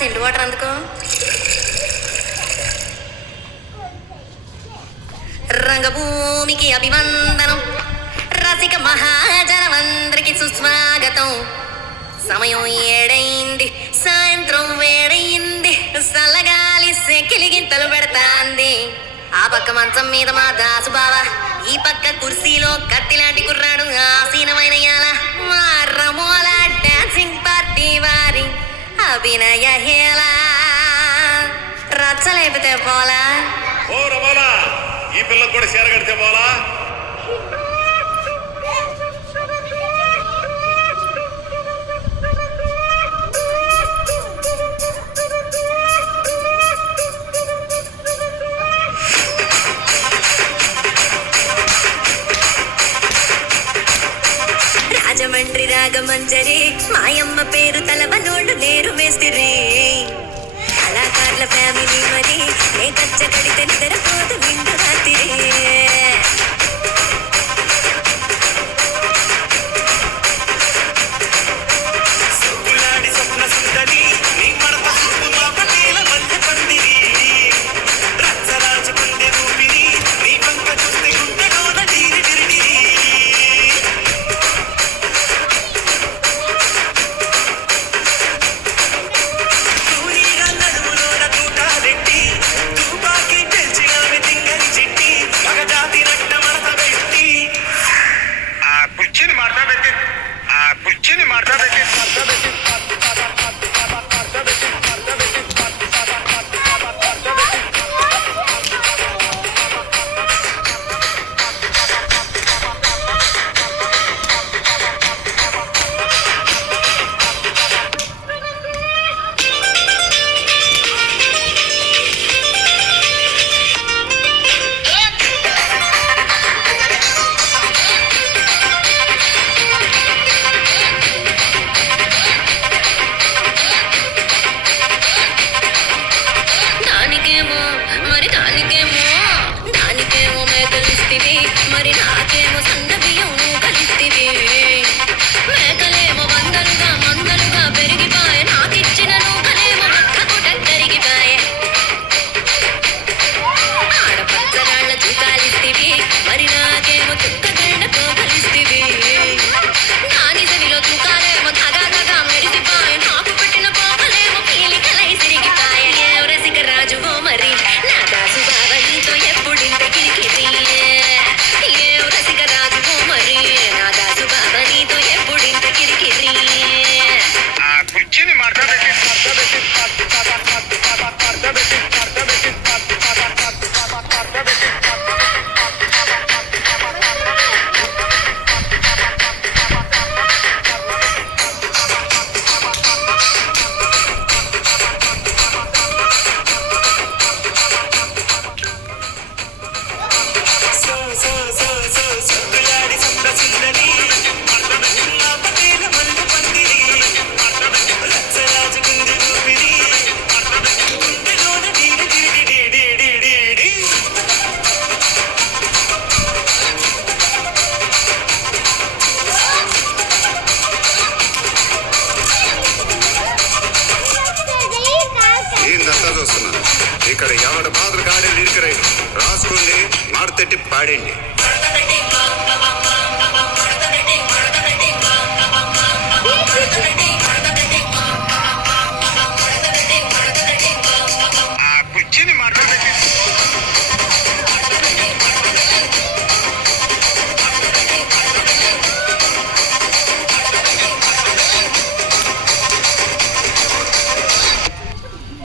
Scent water అందుకో. రంగభూమికి అభివందనం, రసిక మహాజనమందరికి సుస్వాగతం. సమయం 7 సాయంత్రం వేడయింది, చల్లగాలి సెకిలిగింతలు పెడతాంది. ఆ పక్క మంచం మీద మా దాసు బావ, ఈ పక్క కుర్సీలో కత్తిలాంటి కుర్రాడు ఆసీనమైన యాల. మా రమోల డాన్సింగ్ పార్టీ వారి అభినయ హేళ. రచ్చలేపితే పోలా, ఓ రమోలా ఈ పిల్లకు కూడా చీర కడితే పోలా. రాజమండ్రి రాగమంజరి, మాయమ్మ పేరు తలవనోళ్ళు నేరు మేస్తిరి. కళాకారుల ఫ్యామిలీ మరి, నే కచ్చ కడితే నిద్రపోతు నిండు రాత్రి. మరి నాకేమో సన్న బియ్యం కలిస్తివి. మేకలేమో వందలుగా మందలుగా పెరిగిపాయే, నాకిచ్చిన నూకలేమో ఒక్కకు టక్కరిగిపాయే. ఆడపచ్చగాళ్ళ తూకాలిస్తివి, మరి నాకేమో తుక్కగండ పోకలిస్తివి. నాని సవిలో తూకాలేమో తగా తగా మెరిసిపాయే, నాకు పెట్టిన పోకలేమో పీలికలై సిరిగిపాయే. ఏ రసిక రాజువో మరి నా దాసు బావ, నీతో ఎప్పుడింత కిరికిరి. ఇక్కడ ఎవరి బాధలు కాడే లిరికరై రాసుకుంది, మాడతెట్టి పాడండి. Thank you.